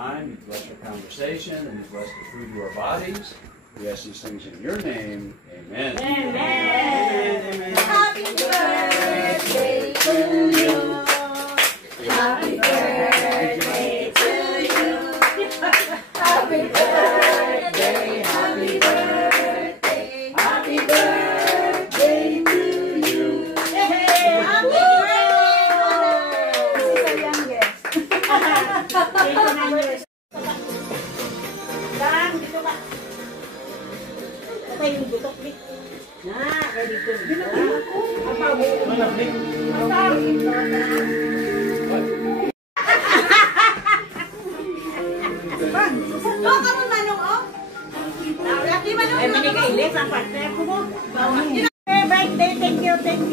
time. You've blessed our conversation, and you've blessed the food to our bodies. We ask these things in your name. Amen. Amen. Amen. Happy birthday to you. Happy birthday to you. Happy birthday, happy birthday, happy birthday to you. Hey, happy birthday! This is the youngest. Dan, dito ka. Patay yung butok, Vic. Na, ready to go. Apa mo? Malapit. Oh, kamu manong, oh? Laki manong. Eh, manikailis ang partner ko mo. Happy birthday, thank you, Ben.